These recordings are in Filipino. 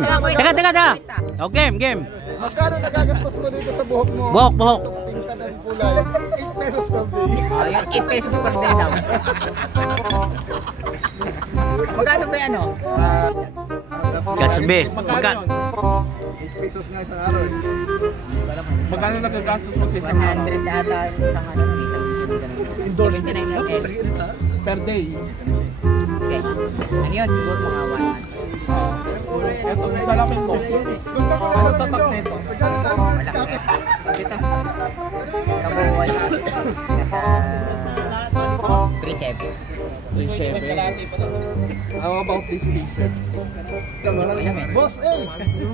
Teka, teka, teka. O, game, game. Magkano nagagastos mo dito sa buhok mo? Buhok, buhok. Tingka ng kulay. 8 pesos per day. Ayan, 8 pesos per day daw. Magkano ba yan, oh? Gatsby. Magkano? 8 pesos nga isang araw. Magkano nagagastos mo sa isang araw? 100 ata yung isang ano, isang Indoors 79 per day. Okay. Ano yun? Siguro mga 100. Ito, may salamin mo. Ano tatak na ito? Ito. Kabuhay. Nasa 3.7. 3.7. How about this t-shirt? Boss,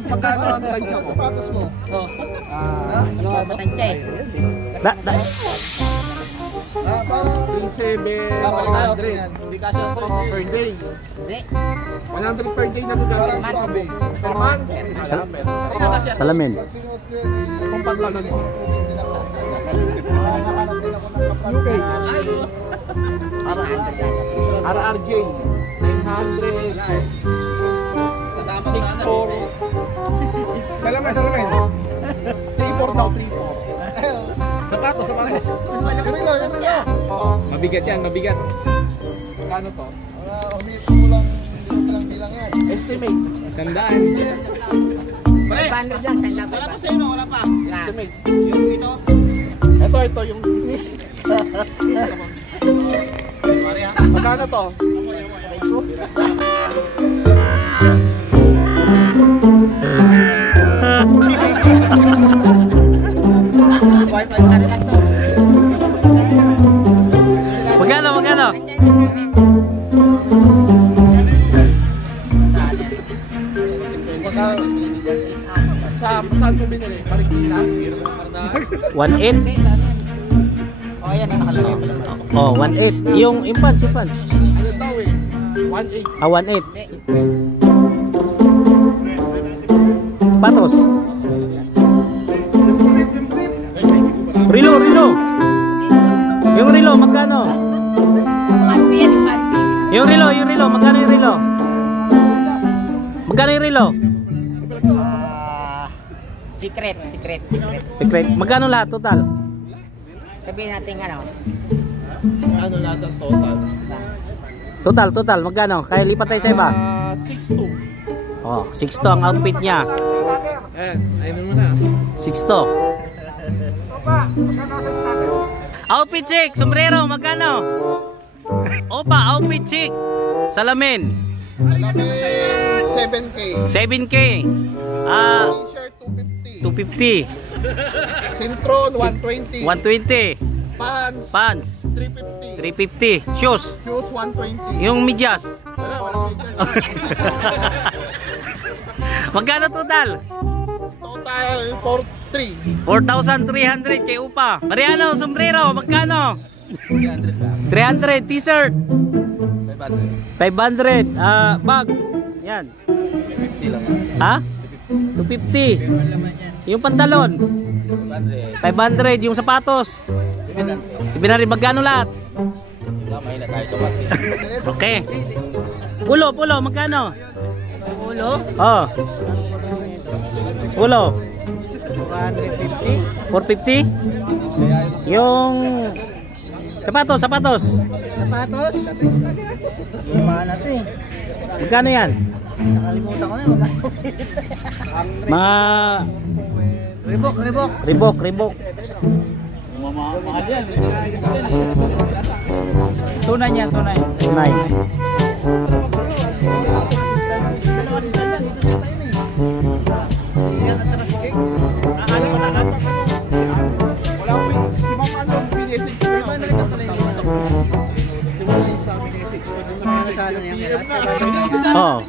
magkano ang tansya mo? Sapatos mo? Ano ba matansya eh? 3.7 per day. 100 per day nagagastos mo kami. Per month? Salamin. Itong pantalon mo. UK. RRJ 900 6.4 Salamin 3.4 daw 3.4 Sapatos Mabigat yan, mabigat. Kano to? Kulang bilang yan. Estimate 100. 500 lang, saan lang? Wala pa sa inyo, wala pa. Estimate. Ito yung magkano to? Magkano, magkano? Saan mo binili? Marikina? 1.8? Oh, yan ang nakalagay pala. Oh, 1.8. Yung pants, yung pants. Ano daw eh? 1.8. 1.8. Patos. Rilo, Rilo. Yung Rilo, magkano? Panty yan, panty. Yung Rilo, magkano yung Rilo? Magkano yung Rilo? Secret. Secret. Magkano lahat total? Sabihin natin ano. Ano lahat ang total? Total, magkano? Kaya lipat tayo sa iba. 6.2. Oh, 6'to ang outfit niya. Ayun mo na. 6'to. Outfit chick, sombrero, magkano? Opa, outfit chick. Salamin. Salamin 7K. 7K. T-shirt 250. 250. Sintron 120. 120. Pants 350. 350. Shoes. Shoes 120. Yung medyas. Wala Magkano total? Total 4,300. 4,300 kay Upa. Mariano, sombrero, magkano? 300. T-shirt 500. Bag. Yan. 50 lang. Ha? 250. Yung pantalon 500. Yung sapatos 700. Magkano lahat? May na tayo sa pati. Okay. Pulo, magkano? Ulo. Oh. Pulo 450. 450. Yung sapatos. Sapatos. Mahal natin eh. Magkano yan? Nakalimutan ko na yung magkano. Mga Reebok. Mahal yan. Tunay niya, tunay. Tunay. Oh.